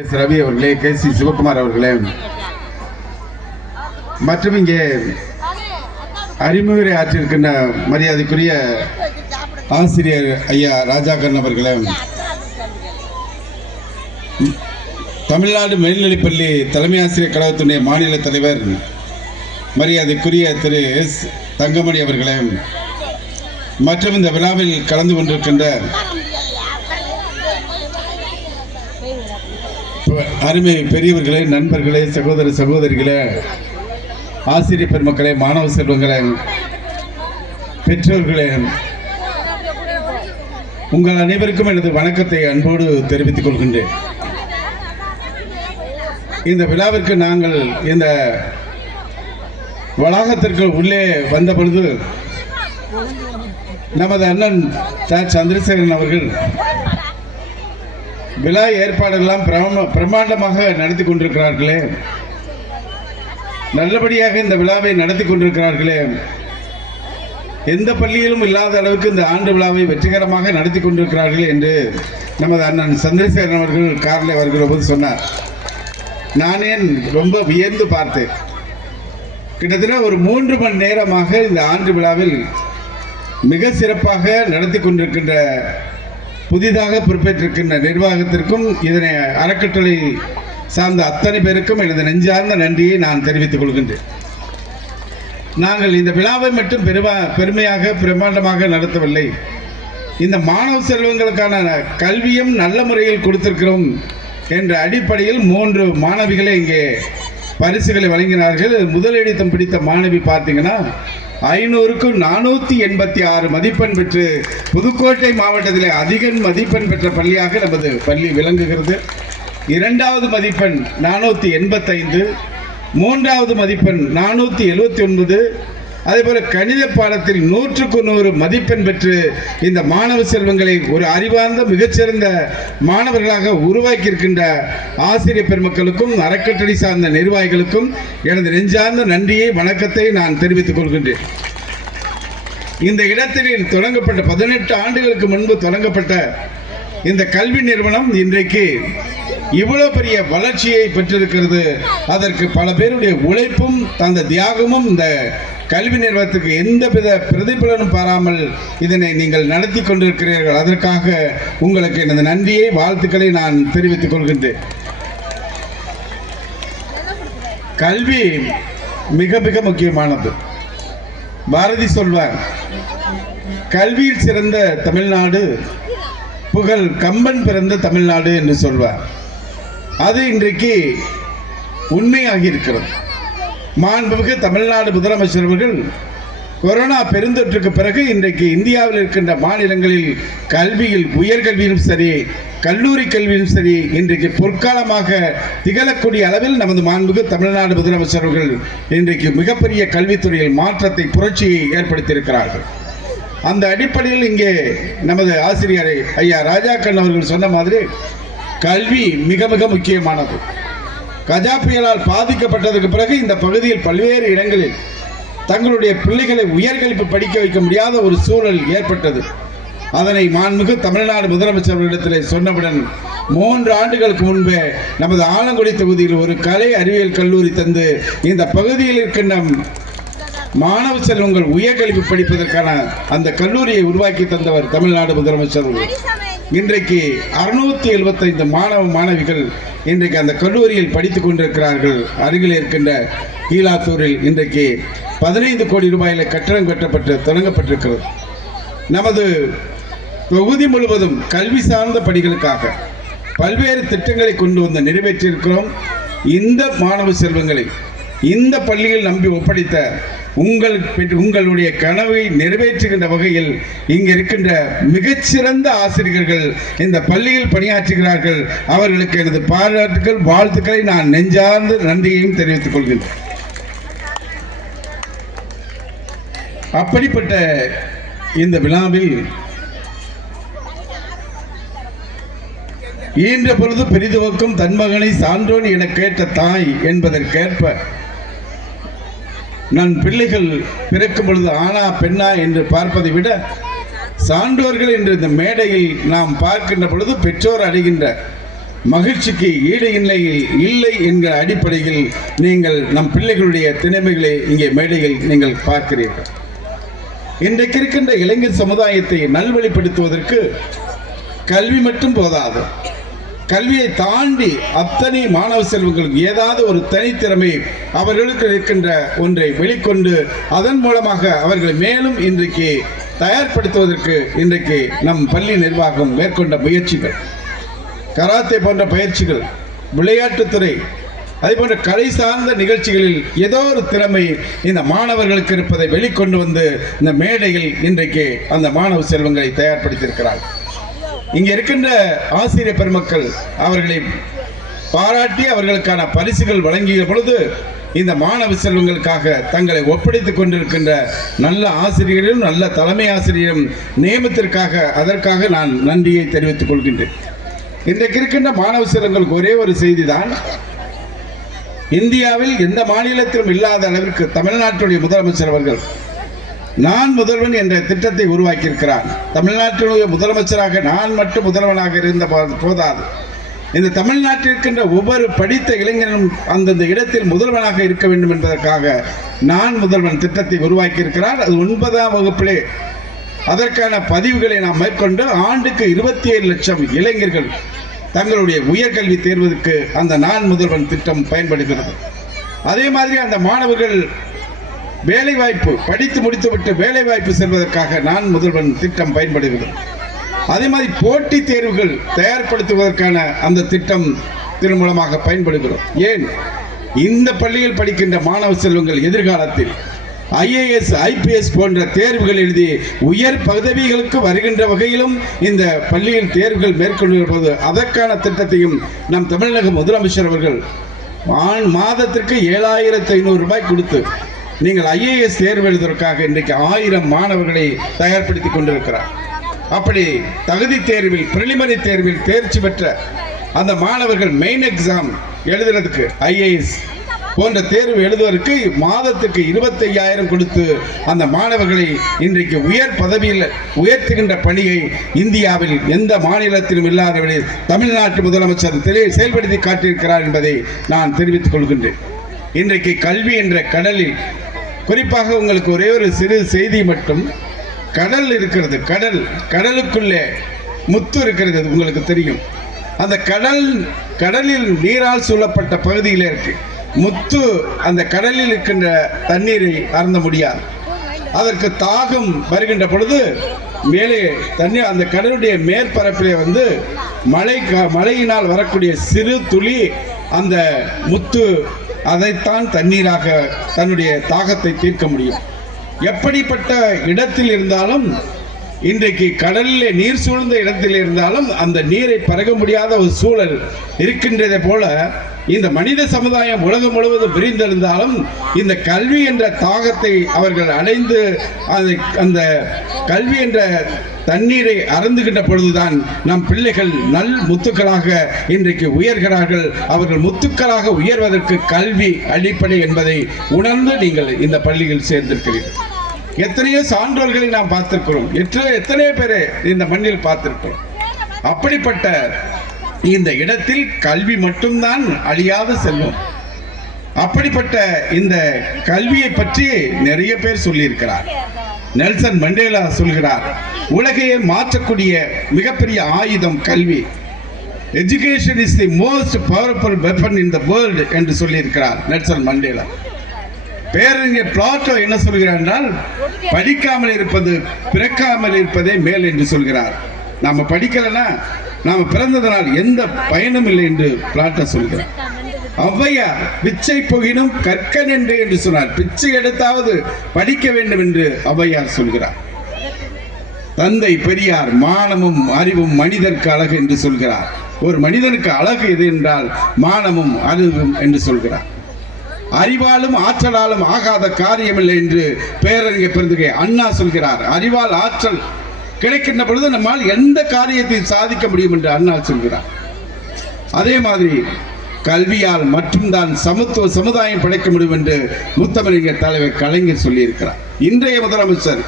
S. Ravi அவர்களே K C Sivakumar அவர்களே மற்றும் இங்கே அறிமுகரை ஆற்றிருக்கின்ற மரியாதைக்குரிய ஆசிரியர் ஐயா ராஜாகரன் அவர்களே தமிழ்நாடு மேல்நிலைப்பள்ளி தலைமை ஆசிரியர் கழகத்துடைய மாநில தலைவர் மரியாதைக்குரிய திரு எஸ் தங்கமணி அவர்களே மற்றும் இந்த விழாவில் கலந்து கொண்டிருக்கின்ற அருமை பெரியவர்களே நண்பர்களே சகோதர சகோதரிகளே ஆசிரியர் பெருமக்களே மாணவ செல்வங்களே பெற்றோர்களே உங்கள் அனைவருக்கும் எனது வணக்கத்தை அன்போடு தெரிவித்துக் கொள்கின்றேன். இந்த விழாவிற்கு நாங்கள் இந்த வளாகத்திற்கு உள்ளே வந்த பொழுது நமது அண்ணன் த. சந்திரசேகரன் அவர்கள் விழா ஏற்பாடெல்லாம் பிரம பிரம்மாண்டமாக நடத்தி கொண்டிருக்கிறார்களே. நல்லபடியாக இந்த விழாவை நடத்தி கொண்டிருக்கிறார்களே. எந்த பள்ளியிலும் இல்லாத அளவுக்கு இந்த ஆண்டு விழாவை வெற்றிகரமாக நடத்தி கொண்டிருக்கிறார்கள் என்று நமது அண்ணன் சந்திரசேகரன் அவர்கள் காரில் வருகிற போது சொன்னார். நானே ரொம்ப வியந்து பார்த்தேன். கிட்டத்தட்ட ஒரு மூன்று மணி நேரமாக இந்த ஆண்டு விழாவில் மிக சிறப்பாக நடத்தி கொண்டிருக்கின்ற புதிதாக பொறுப்பேற்றிருக்கின்ற நிர்வாகத்திற்கும் இதனை அறக்கட்டளை சார்ந்த அத்தனை பேருக்கும் எனது நெஞ்சார்ந்த நன்றியை நான் தெரிவித்துக் கொள்கின்றேன். நாங்கள் இந்த விழாவை மட்டும் பெருமா பெருமையாக பிரம்மாண்டமாக நடத்தவில்லை. இந்த மாணவ செல்வங்களுக்கான கல்வியும் நல்ல முறையில் கொடுத்திருக்கிறோம் என்ற அடிப்படையில் மூன்று மாணவிகளை இங்கே பரிசுகளை வழங்கினார்கள். முதலிடத்தம் பிடித்த மாணவி பார்த்தீங்கன்னா ஐநூறுக்கு நானூற்றி எண்பத்தி ஆறு மதிப்பெண் பெற்று புதுக்கோட்டை மாவட்டத்திலே அதிக மதிப்பெண் பெற்ற பள்ளியாக நமது பள்ளி விளங்குகிறது. இரண்டாவது மதிப்பெண் நானூற்றி எண்பத்தைந்து. மூன்றாவது மதிப்பெண் நானூற்றி எழுபத்தி ஒன்பது. அதே போல கணித பாடத்தில் நூற்றுக்கு நூறு மதிப்பெண் பெற்று இந்த மாணவ செல்வங்களை ஒரு அறிவார்ந்த மிகச்சிறந்த மாணவர்களாக உருவாக்கி இருக்கின்ற ஆசிரியர் பெருமக்களுக்கும் அறக்கட்டளை சார்ந்த நிர்வாகிகளுக்கும் எனது நெஞ்சார்ந்த நன்றியை வணக்கத்தை நான் தெரிவித்துக் கொள்கின்றேன். இந்த இடத்தில் தொடங்கப்பட்ட பதினெட்டு ஆண்டுகளுக்கு முன்பு தொடங்கப்பட்ட இந்த கல்வி நிறுவனம் இன்றைக்கு இவ்வளோ பெரிய வளர்ச்சியை பெற்றிருக்கிறது. அதற்கு பல பேருடைய உழைப்பும் அந்த தியாகமும் இந்த கல்வி நிறுவனத்துக்கு எந்தவித பிரதிபலனும் பாராமல் இதனை நீங்கள் நடத்தி கொண்டிருக்கிறீர்கள். அதற்காக உங்களுக்கு எனது நன்றியை வாழ்த்துக்களை நான் தெரிவித்துக் கொள்கின்றேன். கல்வி மிக மிக முக்கியமானது. பாரதி சொல்வார் கல்வியில் சிறந்த தமிழ்நாடு புகழ் கம்பன் பிறந்த தமிழ்நாடு என்று சொல்வார். அது இன்றைக்கு உண்மையாகி இருக்கிறது. மாண்புமிகு தமிழ்நாடு முதலமைச்சர் அவர்கள் கொரோனா பெருந்தொற்றுக்கு பிறகு இன்றைக்கு இந்தியாவில் இருக்கின்ற மாநிலங்களில் கல்வியில் உயர்கல்வியிலும் சரி கல்லூரி கல்வியிலும் சரி இன்றைக்கு பொற்காலமாக திகழக்கூடிய அளவில் நமது மாண்புமிகு தமிழ்நாடு முதலமைச்சர் அவர்கள் இன்றைக்கு மிகப்பெரிய கல்வித்துறையில் மாற்றத்தை புரட்சியை ஏற்படுத்தியிருக்கிறார்கள். அந்த அடிப்படையில் இங்கே நமது ஆசிரியரை ஐயா ராஜாக்கண்ணன் அவர்கள் சொன்ன மாதிரி கல்வி மிக மிக முக்கியமானது. கஜா புயலால் பாதிக்கப்பட்டதற்கு பிறகு இந்த பகுதியில் பல்வேறு இடங்களில் தங்களுடைய பிள்ளைகளை உயர்கல்வி படிக்க வைக்க முடியாத ஒரு சூழல் ஏற்பட்டது அதனை மாண்புமிகு தமிழ்நாடு முதலமைச்சர் அவர்களிடத்தில் சொன்னவுடன் மூன்று ஆண்டுகளுக்கு முன்பே நமது ஆலங்குடி தொகுதியில் ஒரு கலை அறிவியல் கல்லூரி தந்து இந்த பகுதியில் இருக்கின்ற மாணவ செல்வங்கள் உயர்கல்வி படிப்பதற்கான அந்த கல்லூரியை உருவாக்கி தந்தவர் தமிழ்நாடு முதலமைச்சர் அவர்கள். இன்றைக்கு அறுநூத்தி எழுபத்தைந்து மாணவ மாணவிகள் இன்றைக்கு அந்த கல்லூரியில் படித்துக் கொண்டிருக்கிறார்கள். அருகில் இருக்கின்ற ஈலாத்தூரில் இன்றைக்கு பதினைந்து கோடி ரூபாயில கட்டடம் கட்டப்பட்டு தொடங்கப்பட்டிருக்கிறது. நமது தொகுதி முழுவதும் கல்வி சார்ந்த பணிகளுக்காக பல்வேறு திட்டங்களை கொண்டு வந்து நிறைவேற்றியிருக்கிறோம். இந்த மாணவ செல்வங்களை இந்த பள்ளியில் நம்பி ஒப்படைத்த உங்கள் உங்களுடைய கனவை நிறைவேற்றுகின்ற வகையில் இங்கு இருக்கின்ற மிகச்சிறந்த ஆசிரியர்கள் இந்த பள்ளியில் பணியாற்றுகிறார்கள். அவர்களுக்கு எனது பாராட்டுகள் வாழ்த்துக்களை நான் நெஞ்சார்ந்த நன்றியையும் தெரிவித்துக் கொள்கின்றேன். அப்படிப்பட்ட இந்த விழாவில் ஈன்ற பொழுது பெரிதுவக்கும் தன்மகனை சான்றோன் என கேட்ட தாய் என்பதற்கேற்ப நம் பிள்ளைகள் பிறக்கும் பொழுது ஆனா பெண்ணா என்று பார்ப்பதை விட சான்றோர்கள் என்று இந்த மேடையில் நாம் பார்க்கின்ற பொழுது பெற்றோர் அடைகின்ற மகிழ்ச்சிக்கு ஈடு இல்லையில் இல்லை என்கிற அடிப்படையில் நீங்கள் நம் பிள்ளைகளுடைய திறமைகளை இங்கே மேடையில் நீங்கள் பார்க்கிறீர்கள். இன்றைக்கு இருக்கின்ற இளைஞர் சமுதாயத்தை நல்வழிப்படுத்துவதற்கு கல்வி மட்டும் போதாது. கல்வியை தாண்டி அத்தனை மாணவ செல்வங்களுக்கு ஏதாவது ஒரு தனித்திறமை அவர்களுக்கு இருக்கின்ற ஒன்றை வெளிக்கொண்டு அதன் மூலமாக அவர்களை மேலும் இன்றைக்கு தயார்படுத்துவதற்கு இன்றைக்கு நம் பள்ளி நிர்வாகம் மேற்கொண்ட முயற்சிகள். கராத்தே போன்ற பயிற்சிகள் விளையாட்டுத்துறை அதே போன்ற கலை சார்ந்த நிகழ்ச்சிகளில் ஏதோ ஒரு திறமை இந்த மாணவர்களுக்கு இருப்பதை வெளிக்கொண்டு வந்து இந்த மேடையில் இன்றைக்கு அந்த மாணவ செல்வங்களை தயார்படுத்தியிருக்கிறார்கள். இங்கே இருக்கின்ற ஆசிரியர் பெருமக்கள் அவர்களை பாராட்டி அவர்களுக்கான பரிசுகள் வழங்கிய பொழுது இந்த மாணவ செல்வங்களுக்காக தங்களை ஒப்படைத்துக் கொண்டிருக்கின்ற நல்ல ஆசிரியரும் நல்ல தலைமை ஆசிரியரும் நியமத்திற்காக அதற்காக நான் நன்றியை தெரிவித்துக் கொள்கின்றேன். இன்றைக்கு இருக்கின்ற மாணவ செல்வங்களுக்கு ஒரே ஒரு செய்தி தான் இந்தியாவில் எந்த மாநிலத்திலும் இல்லாத அளவிற்கு தமிழ்நாட்டுடைய முதலமைச்சர் அவர்கள் நான் முதல்வன் என்ற திட்டத்தை உருவாக்கியிருக்கிறார். தமிழ்நாட்டினுடைய முதலமைச்சராக நான் மட்டும் முதல்வனாக இருந்த போதாது. இந்த தமிழ்நாட்டில் இருக்கின்ற ஒவ்வொரு படித்த இளைஞனும் அந்தந்த இடத்தில் முதல்வனாக இருக்க வேண்டும் என்பதற்காக நான் முதல்வன் திட்டத்தை உருவாக்கியிருக்கிறார். அது ஒன்பதாம் வகுப்பிலே. அதற்கான பதிவுகளை நாம் மேற்கொண்டு ஆண்டுக்கு இருபத்தி ஏழு லட்சம் இளைஞர்கள் தங்களுடைய உயர்கல்வி தேர்வதற்கு அந்த நான் முதல்வன் திட்டம் பயன்படுகிறது. அதே மாதிரி அந்த மாணவர்கள் வேலை வாய்ப்பு படித்து முடித்துவிட்டு வேலை வாய்ப்பு செல்வதற்காக நான் முதல்வன் திட்டம் பயன்படுகிறது. அதே மாதிரி போட்டித் தேர்வுகள் தயார்படுத்துவதற்கான அந்த திட்டம் இதன் மூலமாக பயன்படுகிறோம். ஏன்? இந்த பள்ளியில் படிக்கின்ற மாணவ செல்வங்கள் எதிர்காலத்தில் ஐஏஎஸ் ஐபிஎஸ் போன்ற தேர்வுகள் எழுதி உயர் பதவிகளுக்கு வருகின்ற வகையிலும் இந்த பள்ளியில் தேர்வுகள் மேற்கொண்டிருப்பது அதற்கான திட்டத்தையும் நம் தமிழக முதலமைச்சர் அவர்கள் ஆண் மாதத்திற்கு ஏழாயிரத்து ஐநூறு ரூபாய் கொடுத்து நீங்கள் ஐஏஎஸ் தேர்வு எழுதுவதற்காக இன்றைக்கு ஆயிரம் மாணவர்களை தயார்படுத்தி கொண்டிருக்கிறார். அப்படி தகுதி தேர்வில் பிரிலிமரி தேர்வில் தேர்ச்சி பெற்ற அந்த மாணவர்கள் மெயின் எக்ஸாம் எழுதுறதுக்கு ஐஏஎஸ் போன்ற தேர்வு எழுதுவதற்கு மாதத்துக்கு இருபத்தையாயிரம் கொடுத்து அந்த மாணவர்களை இன்றைக்கு உயர் பதவியில் உயர்த்துகின்ற பணியை இந்தியாவில் எந்த மாநிலத்திலும் இல்லாதவரை தமிழ்நாட்டு முதலமைச்சர் தெளி- செயல்படுத்தி காட்டியிருக்கிறார் என்பதை நான் தெரிவித்துக் கொள்கின்றேன். இன்றைக்கு கல்வி என்ற கடலில் குறிப்பாக உங்களுக்கு ஒரே ஒரு சிறு செய்தி மட்டும். கடல் இருக்கிறது கடல் கடலுக்குள்ளே முத்து இருக்கிறது அது உங்களுக்கு தெரியும். அந்த கடல் கடலில் நீரால் சூழப்பட்ட பகுதியில் இருக்கு. முத்து அந்த கடலில் இருக்கின்ற தண்ணீரை அறந்த முடியாது. அதற்கு தாகம் வருகின்ற பொழுது மேலே தண்ணி அந்த கடலுடைய மேற்பரப்பிலே வந்து மழை க- மழையினால் வரக்கூடிய சிறு துளி அந்த முத்து அதைத்தான் தண்ணீராக தன்னுடைய தாகத்தை தீர்க்க முடியும். எப்படிப்பட்ட இடத்தில் இருந்தாலும் இன்றைக்கு கடலில் நீர் சூழ்ந்த இடத்தில் இருந்தாலும் அந்த நீரை பருக முடியாத ஒரு சூழல் இருக்கின்றதை போல இந்த மனித சமுதாயம் உலகம் முழுவதும் விரிந்திருந்தாலும் இந்த கல்வி என்ற தாகத்தை அவர்கள் அடைந்து அதை அந்த கல்வி என்ற தண்ணீரை அறந்துகின்ற பொழுதுதான் நம் பிள்ளைகள் நல் முத்துக்களாக இன்றைக்கு உயர்கிறார்கள். அவர்கள் முத்துக்களாக உயர்வதற்கு கல்வி அடிப்படை என்பதை உணர்ந்து நீங்கள் இந்த பள்ளியில் சேர்ந்திருக்கிறீர்கள். எத்தனையோ சான்றோர்களை நாம் பார்த்திருக்கிறோம். எத்தனை எத்தனையோ பேரை இந்த மண்ணில் பார்த்திருக்கிறோம். அப்படிப்பட்ட இந்த இடத்தில் கல்வி மட்டும்தான் அழியாத செல்வம். அப்படிப்பட்ட இந்த கல்வியை பற்றி நிறைய பேர் சொல்லியிருக்கிறார். நெல்சன் மண்டேலா சொல்கிறார் உலகையே மாற்றக்கூடிய மிகப்பெரிய ஆயுதம் கல்வி. Education is the most powerful weapon in the world என்று சொல்லியிருக்கிறார் நெல்சன் மண்டேலா. பேரறிஞர் பிளாட்டோ என்ன சொல்கிறார் என்றால் படிக்காமல் இருப்பது பிறக்காமல் இருப்பதே மேல் என்று சொல்கிறார். நாம படிக்கலைன்னா நாம் பிறந்ததனால் எந்த பயனும் இல்லை என்று பிளாட்டோ சொல்கிறார். ஔவையார் பிச்சை புகினும் கற்க என்று என்று சொன்னார். பிச்சை எடுத்தாவது படிக்க வேண்டும் என்று ஔவையார் சொல்கிறார். தந்தை பெரியார் மானமும் அறிவும் மனிதனுக்கு அழகு என்று சொல்கிறார். ஒரு மனிதனுக்கு அழகு எது என்றால் மானமும் அறிவும் என்று சொல்கிறார். அறிவாலும் ஆற்றலாலும் ஆகாத காரியமில்லை என்று பேரறிஞர் பெருந்தகை அண்ணா சொல்கிறார். அறிவால் ஆற்றல் கிடைக்கின்ற பொழுது நம்மால் எந்த காரியத்தையும் சாதிக்க முடியும் என்று அண்ணா சொல்கிறார். அதே மாதிரி கல்வியால் மட்டும்தான் சமத்துவ சமுதாயம் படைக்க முடியும் என்று முத்தமிழர் தலைவர் கலைஞர் சொல்லியிருக்கிறார். இன்றைய முதலமைச்சர்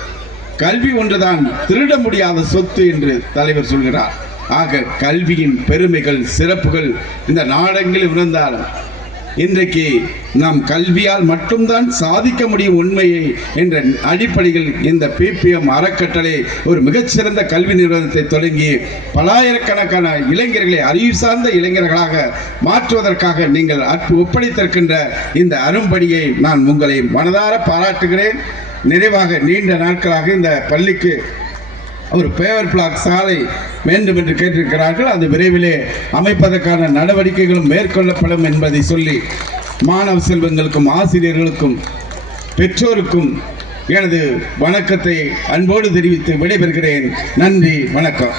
கல்வி ஒன்றுதான் திருட முடியாத சொத்து என்று தலைவர் சொல்கிறார். ஆக கல்வியின் பெருமைகள் சிறப்புகள் இந்த நாடெங்கிலும் இருந்தாலும் இன்றைக்கு நாம் கல்வியால் மட்டும்தான் சாதிக்க முடியும் உண்மையை என்ற அடிப்படையில் இந்த பிபிஎம் அறக்கட்டளை ஒரு மிகச்சிறந்த கல்வி நிறுவனத்தை தொடங்கி பலாயிரக்கணக்கான இளைஞர்களை அறிவு சார்ந்த இளைஞர்களாக மாற்றுவதற்காக நீங்கள் அற்பு ஒப்படைத்திருக்கின்ற இந்த அரும்பணியை நான் உங்களை மனதார பாராட்டுகிறேன். நிறைவாக நீண்ட நாட்களாக இந்த பள்ளிக்கு ஒரு பேவர் பிளாக் சாலை வேண்டும் என்று கேட்டிருக்கிறார்கள். அது விரைவிலே அமைப்பதற்கான நடவடிக்கைகளும் மேற்கொள்ளப்படும் என்பதை சொல்லி மாணவ செல்வங்களுக்கும் ஆசிரியர்களுக்கும் பெற்றோருக்கும் எனது வணக்கத்தை அன்போடு தெரிவித்து விடைபெறுகிறேன். நன்றி வணக்கம்.